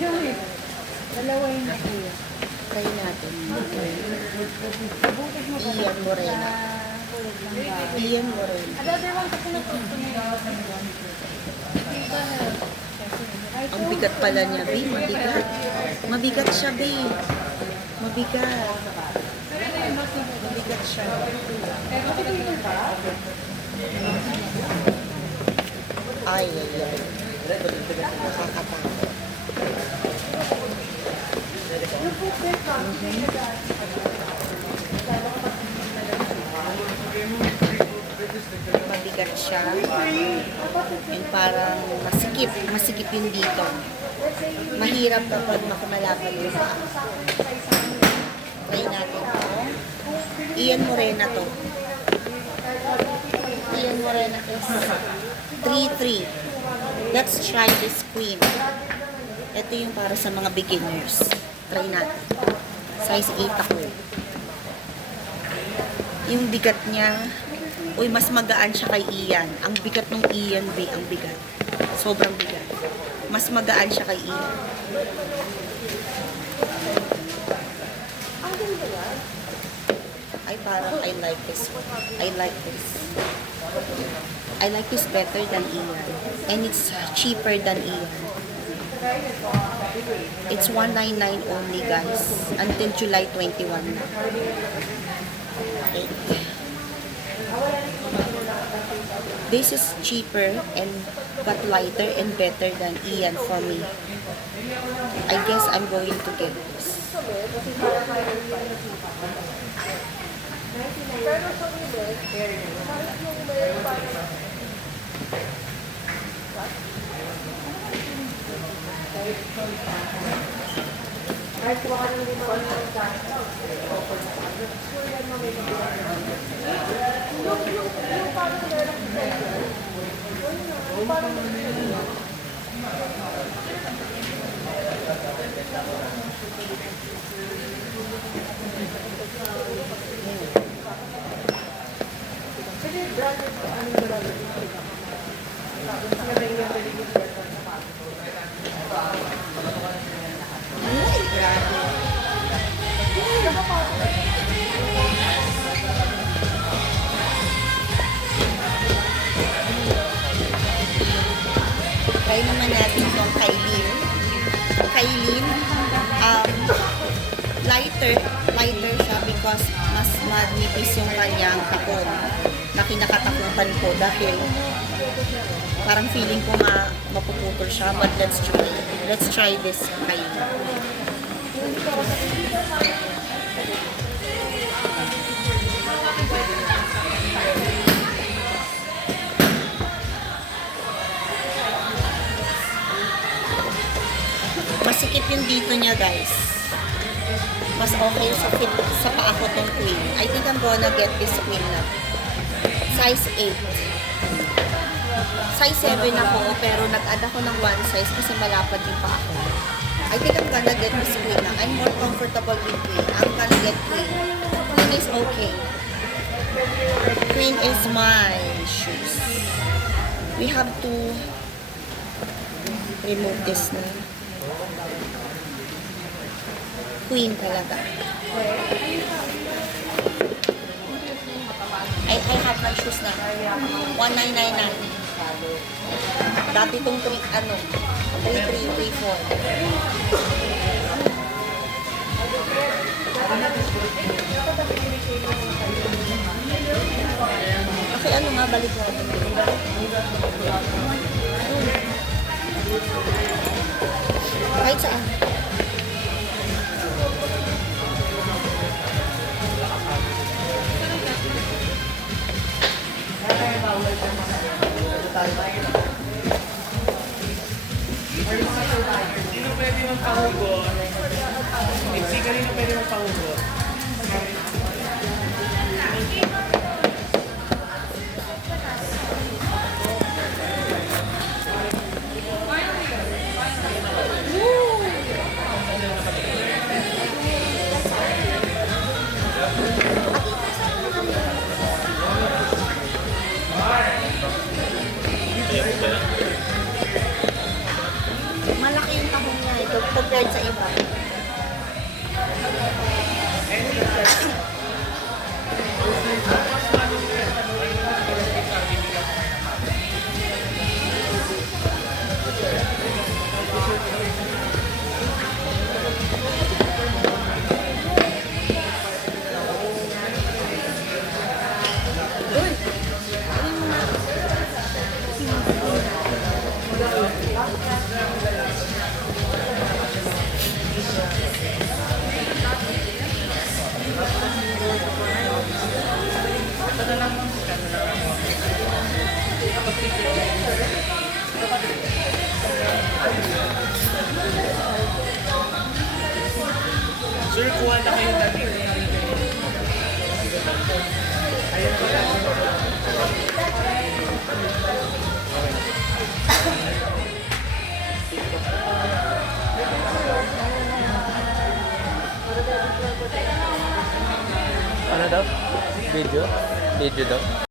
Dalawa yung nakuya. Try natin. Ian Morena. Ian Morena. Another one kasi natuto niya. Ang bigat pala niya, B. Mabigat. Mabigat siya, B. Mabigat. Mabigat siya. Ay, ay, ay. Nakakatakot. Mabigat siya. And parang masikip yun dito. Mahirap kapag makumalaban yung paa. Try natin to. Ian Morena to. Ian Morena is 3-3. Let's try this queen. Ito yung para sa mga beginners. Try natin. Size 8 ako. Yung bigat niya, uy, mas magaan siya kay Ian. Ang bigat ng Ian, B, ang bigat. Sobrang bigat. Mas magaan siya kay Ian. Ay, parang I like this one. I like this. I like this better than Ian. And it's cheaper than Ian. It's $199 only, guys. Until July 21 na. Okay. This is cheaper and but lighter and better than Ian for me. I guess I'm going to get this. Try naman natin itong Kailin. Kailin, lighter siya because mas manipis yung kanyang takon na kinakatakutan ko dahil parang feeling ko mapuputol siya, but let's try this Kailin. Masikip yung dito niya, guys. Mas okay sa paa ko tong queen. I think I'm gonna get this queen na. Size 8. Size 7 ako, pero nag-add ako ng 1 size kasi malapad yung paa ko. I think I'm gonna get this queen na. I'm more comfortable with queen. I'm gonna get queen. Queen is okay. Queen is my shoes. We have to remove this na. Queen talaga. I have my shoes na. 1999. Dati itong 3334. Kasi ano nga, balik natin. Kahit saan. Sino pwede magpahugot? Si kanino pwede magpahugot? Malaki yung tahong niya. Ito, compared sa iba. Sir, kuha na kayo dati. Ano daw? Video? Video daw?